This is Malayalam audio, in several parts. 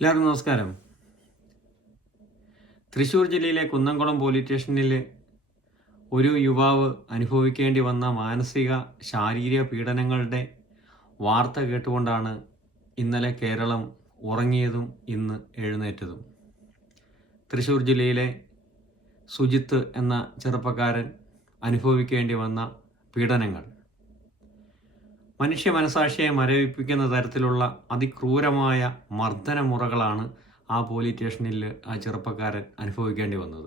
എല്ലാവർക്കും നമസ്കാരം. തൃശ്ശൂർ ജില്ലയിലെ കുന്നംകുളം പോലീസ് സ്റ്റേഷനിൽ ഒരു യുവാവ് അനുഭവിക്കേണ്ടി വന്ന മാനസിക ശാരീരിക പീഡനങ്ങളുടെ വാർത്ത കേട്ടുകൊണ്ടാണ് ഇന്നലെ കേരളം ഉറങ്ങിയതും ഇന്ന് എഴുന്നേറ്റതും. തൃശ്ശൂർ ജില്ലയിലെ സുജിത്ത് എന്ന ചെറുപ്പക്കാരൻ അനുഭവിക്കേണ്ടി വന്ന പീഡനങ്ങൾ മനുഷ്യ മനസാക്ഷിയെ മരവിപ്പിക്കുന്ന തരത്തിലുള്ള അതിക്രൂരമായ മർദ്ദനമുറകളാണ് ആ പോലീസ് സ്റ്റേഷനിൽ ആ ചെറുപ്പക്കാരൻ അനുഭവിക്കേണ്ടി വന്നത്.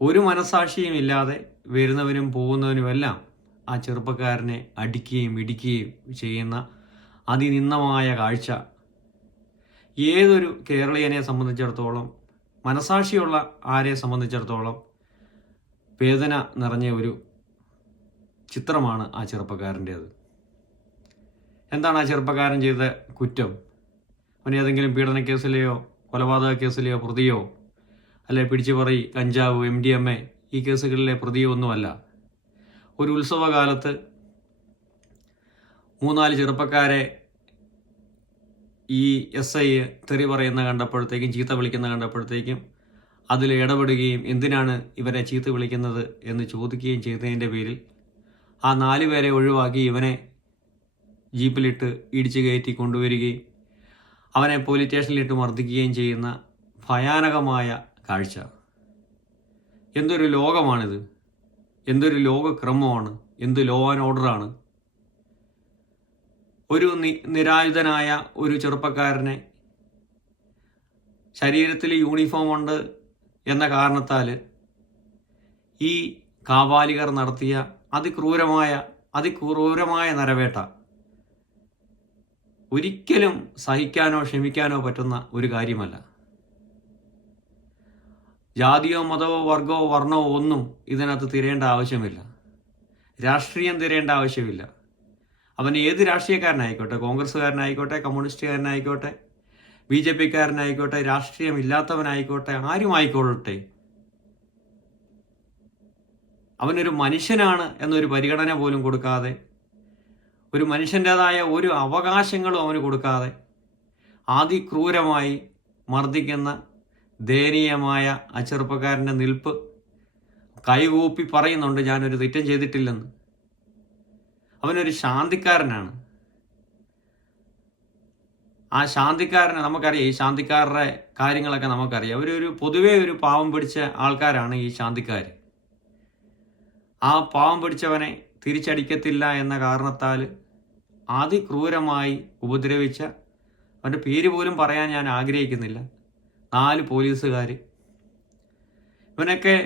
ഒരു മനസാക്ഷിയും ഇല്ലാതെ വരുന്നവനും പോകുന്നവനുമെല്ലാം ആ ചെറുപ്പക്കാരനെ അടിക്കുകയും ഇടിക്കുകയും ചെയ്യുന്ന അതിനിന്ദമായ കാഴ്ച ഏതൊരു കേരളീയനെ സംബന്ധിച്ചിടത്തോളം, മനസാക്ഷിയുള്ള ആരെ സംബന്ധിച്ചിടത്തോളം വേദന നിറഞ്ഞ ഒരു ചിത്രമാണ് ആ ചെറുപ്പക്കാരൻ്റേത്. എന്താണ് ആ ചെറുപ്പക്കാരൻ ചെയ്ത കുറ്റം? അവൻ ഏതെങ്കിലും പീഡന കേസിലെയോ കൊലപാതക കേസിലെയോ പ്രതിയോ, അല്ലെ പിടിച്ചുപറി, കഞ്ചാവ്, MDMA ഈ കേസുകളിലെ പ്രതിയോ ഒന്നുമല്ല. ഒരു ഉത്സവകാലത്ത് 3-4 ചെറുപ്പക്കാരെ ഈ SI തെറി പറയുന്ന കണ്ടപ്പോഴത്തേക്കും, ചീത്ത വിളിക്കുന്ന കണ്ടപ്പോഴത്തേക്കും അതിൽ ഇടപെടുകയും എന്തിനാണ് ഇവരെ ചീത്ത വിളിക്കുന്നത് എന്ന് ചോദിക്കുകയും ചെയ്തതിൻ്റെ പേരിൽ ആ 4 പേരെ ഒഴിവാക്കി ഇവനെ ജീപ്പിലിട്ട് ഇടിച്ചു കയറ്റി കൊണ്ടുവരികയും അവനെ പോലീസ് സ്റ്റേഷനിലിട്ട് മർദ്ദിക്കുകയും ചെയ്യുന്ന ഭയാനകമായ കാഴ്ച. എന്തൊരു ലോകമാണിത്! എന്തൊരു ലോകക്രമമാണ്! എന്ത് ലോ ആൻഡ് ഓർഡറാണ്! ഒരു നിരായുധനായ ഒരു ചെറുപ്പക്കാരനെ ശരീരത്തിൽ യൂണിഫോം ഉണ്ട് എന്ന കാരണത്താൽ ഈ കാപാലികർ നടത്തിയ അതിക്രൂരമായ നരവേട്ട ഒരിക്കലും സഹിക്കാനോ ക്ഷമിക്കാനോ പറ്റുന്ന ഒരു കാര്യമല്ല. ജാതിയോ മതമോ വർഗമോ വർണ്ണമോ ഒന്നും ഇതിനകത്ത് തിരയേണ്ട ആവശ്യമില്ല. രാഷ്ട്രീയം തിരയേണ്ട ആവശ്യമില്ല. അവൻ ഏത് രാഷ്ട്രീയക്കാരനായിക്കോട്ടെ, കോൺഗ്രസ്സുകാരനായിക്കോട്ടെ, കമ്മ്യൂണിസ്റ്റുകാരനായിക്കോട്ടെ, BJPക്കാരനായിക്കോട്ടെ, രാഷ്ട്രീയമില്ലാത്തവനായിക്കോട്ടെ, ആരുമായിക്കൊള്ളട്ടെ, അവനൊരു മനുഷ്യനാണ് എന്നൊരു പരിഗണന പോലും കൊടുക്കാതെ, ഒരു മനുഷ്യൻ്റെതായ ഒരു അവകാശങ്ങളും അവന് കൊടുക്കാതെ അതിക്രൂരമായി മർദ്ദിക്കുന്ന ദയനീയമായ ആ ചെറുപ്പക്കാരൻ്റെ നിൽപ്പ് കൈകൂപ്പി പറയുന്നുണ്ട്, ഞാനൊരു തെറ്റും ചെയ്തിട്ടില്ലെന്ന്. അവനൊരു ശാന്തിക്കാരനാണ്. ആ ശാന്തിക്കാരനെ നമുക്കറിയാം. ഈ ശാന്തിക്കാരുടെ കാര്യങ്ങളൊക്കെ നമുക്കറിയാം. അവരൊരു പൊതുവേ ഒരു പാവം പിടിച്ച ആൾക്കാരാണ് ഈ ശാന്തിക്കാർ. ആ പാവം പിടിച്ചവനെ തിരിച്ചടിക്കത്തില്ല എന്ന കാരണത്താൽ അതിക്രൂരമായി ഉപദ്രവിച്ച, അവൻ്റെ പേര് പോലും പറയാൻ ഞാൻ ആഗ്രഹിക്കുന്നില്ല, 4 പോലീസുകാർ. ഇവനൊക്കെ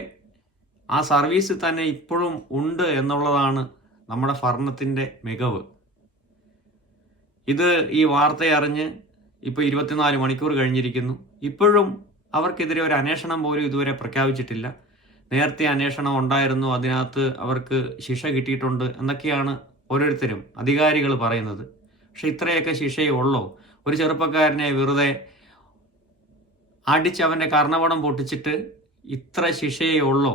ആ സർവീസിൽ തന്നെ ഇപ്പോഴും ഉണ്ട് എന്നുള്ളതാണ് നമ്മുടെ ഭരണത്തിൻ്റെ മികവ്. ഇത് ഈ വാർത്തയറിഞ്ഞ് ഇപ്പോൾ 24 മണിക്കൂർ കഴിഞ്ഞിരിക്കുന്നു. ഇപ്പോഴും അവർക്കെതിരെ ഒരു അന്വേഷണം പോലും ഇതുവരെ പ്രഖ്യാപിച്ചിട്ടില്ല. നേരത്തെ അന്വേഷണം ഉണ്ടായിരുന്നു, അതിനകത്ത് അവർക്ക് ശിക്ഷ കിട്ടിയിട്ടുണ്ട് എന്നൊക്കെയാണ് ഓരോരുത്തരും അധികാരികൾ പറയുന്നത്. പക്ഷെ ഇത്രയൊക്കെ ശിക്ഷയേ ഉള്ളോ? ഒരു ചെറുപ്പക്കാരനെ വെറുതെ അടിച്ച് അവൻ്റെ കർണപടം പൊട്ടിച്ചിട്ട് ഇത്ര ശിക്ഷയേ ഉള്ളോ?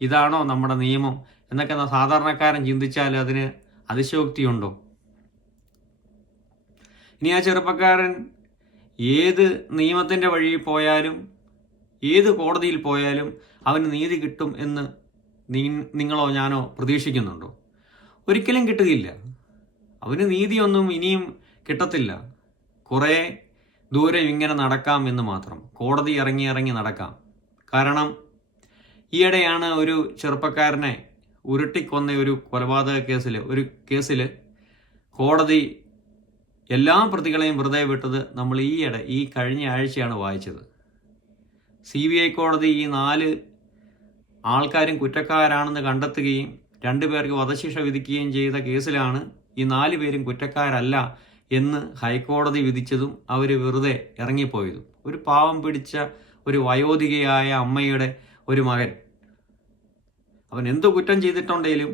ഇതാണോ നമ്മുടെ നിയമം എന്നൊക്കെ സാധാരണക്കാരൻ ചിന്തിച്ചാൽ അതിന് അതിശയോക്തിയുണ്ടോ? ഇനി ആ ചെറുപ്പക്കാരൻ ഏത് നിയമത്തിൻ്റെ വഴിയിൽ പോയാലും, ഏത് കോടതിയിൽ പോയാലും അവന് നീതി കിട്ടും എന്ന് നിങ്ങളോ ഞാനോ പ്രതീക്ഷിക്കുന്നുണ്ടോ? ഒരിക്കലും കിട്ടുകയില്ല. അവന് നീതിയൊന്നും ഇനിയും കിട്ടത്തില്ല. കുറേ ദൂരം ഇങ്ങനെ നടക്കാം എന്ന് മാത്രം, കോടതി ഇറങ്ങി നടക്കാം. കാരണം ഈയിടെയാണ് ഒരു ചെറുപ്പക്കാരനെ ഉരുട്ടിക്കൊന്ന ഒരു കൊലപാതക കേസിൽ കോടതി എല്ലാ പ്രതികളെയും വെറുതെ വിട്ടത് നമ്മൾ ഈ കഴിഞ്ഞ ആഴ്ചയാണ് വായിച്ചത്. CBI കോടതി ഈ 4 ആൾക്കാരും കുറ്റക്കാരാണെന്ന് കണ്ടെത്തുകയും 2 പേർക്ക് വധശിക്ഷ വിധിക്കുകയും ചെയ്ത കേസിലാണ് ഈ 4 പേരും കുറ്റക്കാരല്ല എന്ന് ഹൈക്കോടതി വിധിച്ചതും അവർ വെറുതെ ഇറങ്ങിപ്പോയതും. ഒരു പാവം പിടിച്ച ഒരു വയോധികയായ അമ്മയുടെ ഒരു മകൻ, അവൻ എന്തു കുറ്റം ചെയ്തിട്ടുണ്ടെങ്കിലും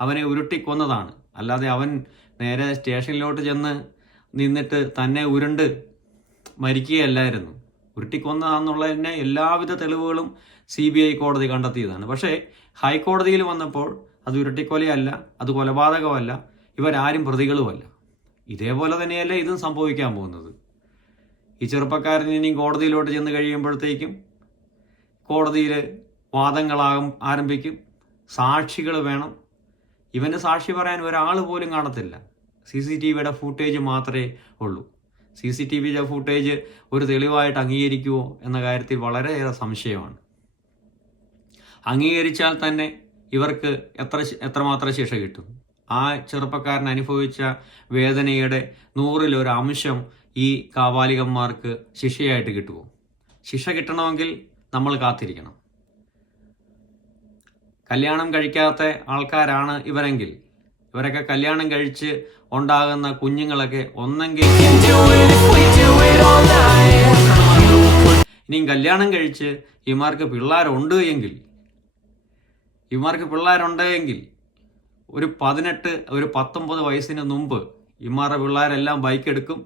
അവനെ ഉരുട്ടിക്കൊന്നതാണ്. അല്ലാതെ അവൻ നേരെ സ്റ്റേഷനിലോട്ട് ചെന്ന് നിന്നിട്ട് തന്നെ ഉരുണ്ട് മരിക്കുകയല്ലായിരുന്നു. ഉരുട്ടിക്കൊന്നതാണെന്നുള്ളതിന് എല്ലാവിധ തെളിവുകളും CBI കോടതി കണ്ടെത്തിയതാണ്. പക്ഷേ ഹൈക്കോടതിയിൽ വന്നപ്പോൾ അത് ഉരുട്ടിക്കൊലയല്ല, അത് കൊലപാതകമല്ല, ഇവരാരും പ്രതികളുമല്ല. ഇതേപോലെ തന്നെയല്ലേ ഇതും സംഭവിക്കാൻ പോകുന്നത്. ഈ ചെറുപ്പക്കാരൻ ഇനി കോടതിയിലോട്ട് ചെന്ന് കഴിയുമ്പോഴത്തേക്കും കോടതിയിൽ വാദങ്ങളാകും ആരംഭിക്കും. സാക്ഷികൾ വേണം. ഇവന് സാക്ഷി പറയാൻ ഒരാൾ പോലും കാണത്തില്ല. CCTVയുടെ ഫുട്ടേജ് മാത്രമേ ഉള്ളൂ. CCTVയുടെ ഫുട്ടേജ് ഒരു തെളിവായിട്ട് അംഗീകരിക്കുമോ എന്ന കാര്യത്തിൽ വളരെയേറെ സംശയമാണ്. അംഗീകരിച്ചാൽ തന്നെ ഇവർക്ക് എത്രമാത്രം ശിക്ഷ കിട്ടും? ആ ചെറുപ്പക്കാരൻ അനുഭവിച്ച വേദനയുടെ 100-ൽ 1 അംശം ഈ കാപാലികന്മാർക്ക് ശിക്ഷയായിട്ട് കിട്ടുമോ? ശിക്ഷ കിട്ടണമെങ്കിൽ നമ്മൾ കാത്തിരിക്കണം. കല്യാണം കഴിക്കാത്ത ആൾക്കാരാണ് ഇവരെങ്കിൽ, ഇവരൊക്കെ കല്യാണം കഴിച്ച് ഉണ്ടാകുന്ന കുഞ്ഞുങ്ങളൊക്കെ ഒന്നെങ്കിൽ ഇനിയും കല്യാണം കഴിച്ച് ഇവന്മാർക്ക് പിള്ളേരുണ്ടെങ്കിൽ ഒരു 18 ഒരു 19 വയസ്സിന് മുമ്പ് ഇവന്മാരുടെ പിള്ളേരെല്ലാം ബൈക്ക് എടുക്കും.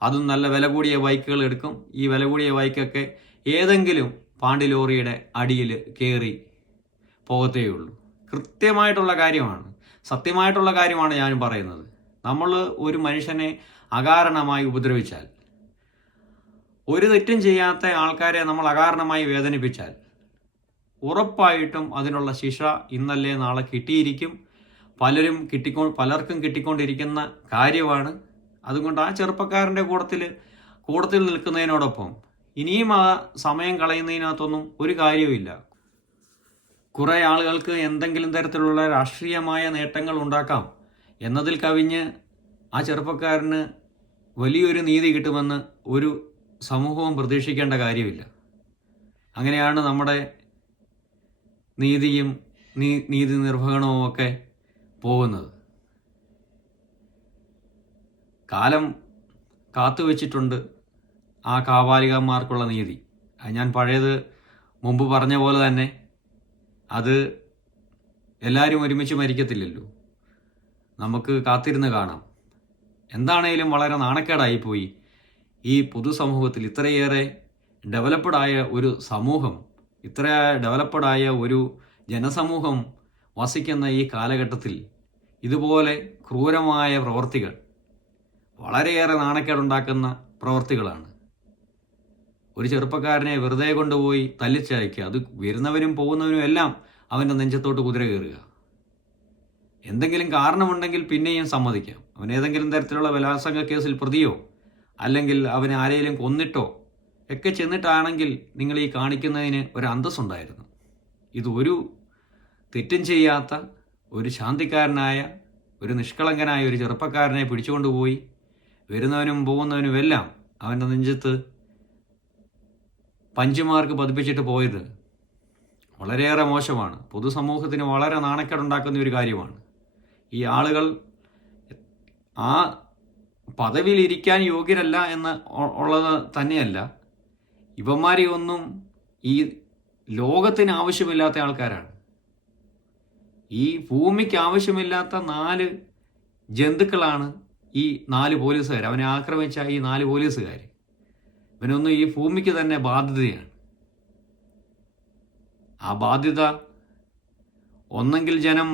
അതും നല്ല വില കൂടിയ ബൈക്കുകൾ എടുക്കും. ഈ വില കൂടിയ ബൈക്കൊക്കെ ഏതെങ്കിലും പാണ്ടി ലോറിയുടെ അടിയിൽ കയറി പോകത്തേയുള്ളൂ. കൃത്യമായിട്ടുള്ള കാര്യമാണ്, സത്യമായിട്ടുള്ള കാര്യമാണ് ഞാൻ പറയുന്നത്. നമ്മൾ ഒരു മനുഷ്യനെ അകാരണമായി ഉപദ്രവിച്ചാൽ, ഒരു തെറ്റും ചെയ്യാത്ത ആൾക്കാരെ നമ്മൾ അകാരണമായി വേദനിപ്പിച്ചാൽ ഉറപ്പായിട്ടും അതിനുള്ള ശിക്ഷ ഇന്നല്ലേ നാളെ കിട്ടിയിരിക്കും. പലർക്കും കിട്ടിക്കൊണ്ടിരിക്കുന്ന കാര്യമാണ്. അതുകൊണ്ട് ആ ചെറുപ്പക്കാരൻ്റെ കൂട്ടത്തിൽ നിൽക്കുന്നതിനോടൊപ്പം ഇനിയും ആ സമയം കളയുന്നതിനകത്തൊന്നും ഒരു കാര്യവുമില്ല. കുറേ ആളുകൾക്ക് എന്തെങ്കിലും തരത്തിലുള്ള രാഷ്ട്രീയമായ നേട്ടങ്ങൾ ഉണ്ടാക്കാം എന്നതിൽ കവിഞ്ഞ് ആ ചെറുപ്പക്കാരന് വലിയൊരു നീതി കിട്ടുമെന്ന് ഒരു സമൂഹവും പ്രതീക്ഷിക്കേണ്ട കാര്യമില്ല. അങ്ങനെയാണ് നമ്മുടെ നീതിയും നീതി നിർവഹണവും ഒക്കെ പോകുന്നത്. കാലം കാത്തുവെച്ചിട്ടുണ്ട് ആ കാപാലികന്മാർക്കുള്ള നീതി. അത് ഞാൻ മുമ്പ് പറഞ്ഞ പോലെ തന്നെ അത് എല്ലാവരും ഒരുമിച്ച് മരിക്കത്തില്ലല്ലോ. നമുക്ക് കാത്തിരുന്ന് കാണാം. എന്താണേലും വളരെ നാണക്കേടായിപ്പോയി ഈ പൊതുസമൂഹത്തിൽ ഇത്രയേറെ ഡെവലപ്ഡായ ഒരു സമൂഹം, ഇത്ര ഡെവലപ്ഡായ ഒരു ജനസമൂഹം വസിക്കുന്ന ഈ കാലഘട്ടത്തിൽ ഇതുപോലെ ക്രൂരമായ പ്രവർത്തികൾ, വളരെയേറെ നാണക്കേടുണ്ടാക്കുന്ന പ്രവർത്തികളാണ്. ഒരു ചെറുപ്പക്കാരനെ വെറുതെ കൊണ്ടുപോയി തല്ലിച്ചയക്കുക, അത് വരുന്നവനും പോകുന്നവനും എല്ലാം അവൻ്റെ നെഞ്ചത്തോട്ട് കുതിര കയറുക. എന്തെങ്കിലും കാരണമുണ്ടെങ്കിൽ പിന്നെയും സമ്മതിക്കാം. അവൻ ഏതെങ്കിലും തരത്തിലുള്ള ബലാത്സംഗ കേസിൽ പ്രതിയോ അല്ലെങ്കിൽ അവൻ ആരെയും കൊന്നിട്ടോ ഒക്കെ ചെന്നിട്ടാണെങ്കിൽ നിങ്ങൾ ഈ കാണിക്കുന്നതിന് ഒരു അന്തസ്സുണ്ടായിരുന്നു. ഇതൊരു തെറ്റും ചെയ്യാത്ത ഒരു ശാന്തിക്കാരനായ ഒരു നിഷ്കളങ്കനായ ഒരു ചെറുപ്പക്കാരനെ പിടിച്ചുകൊണ്ടുപോയി വരുന്നവനും പോകുന്നവനുമെല്ലാം അവൻ്റെ നെഞ്ചത്ത് പഞ്ചുമാർക്ക് പതിപ്പിച്ചിട്ട് പോയത് വളരെയേറെ മോശമാണ്. പൊതുസമൂഹത്തിന് വളരെ നാണക്കേടുണ്ടാക്കുന്ന ഒരു കാര്യമാണ്. ഈ ആളുകൾ ആ പദവിയിൽ ഇരിക്കാൻ യോഗ്യരല്ല എന്ന് ഉള്ളത് തന്നെയല്ല, ഇവന്മാരെ ഒന്നും ഈ ലോകത്തിന് ആവശ്യമില്ലാത്ത ആൾക്കാരാണ്. ഈ ഭൂമിക്ക് ആവശ്യമില്ലാത്ത 4 ജന്തുക്കളാണ് ഈ 4 പോലീസുകാർ. അവനെ ആക്രമിച്ച ഈ 4 പോലീസുകാർ. ഇവനൊന്നും ഈ ഭൂമിക്ക് തന്നെ ബാധ്യതയാണ്. ആ ബാധ്യത ഒന്നെങ്കിൽ ജനം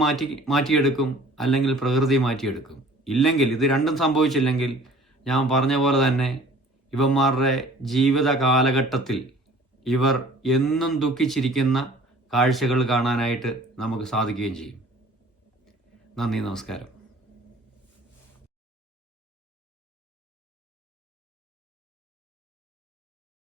മാറ്റിയെടുക്കും, അല്ലെങ്കിൽ പ്രകൃതി മാറ്റിയെടുക്കും. ഇല്ലെങ്കിൽ ഇത് രണ്ടും സംഭവിച്ചില്ലെങ്കിൽ ഞാൻ പറഞ്ഞ പോലെ തന്നെ ഇവന്മാരുടെ ജീവിത കാലഘട്ടത്തിൽ ഇവർ എന്നും ദുഃഖിച്ചിരിക്കുന്ന കാഴ്ചകൾ കാണാനായിട്ട് നമുക്ക് സാധിക്കുകയും ചെയ്യും. നന്ദി, നമസ്കാരം.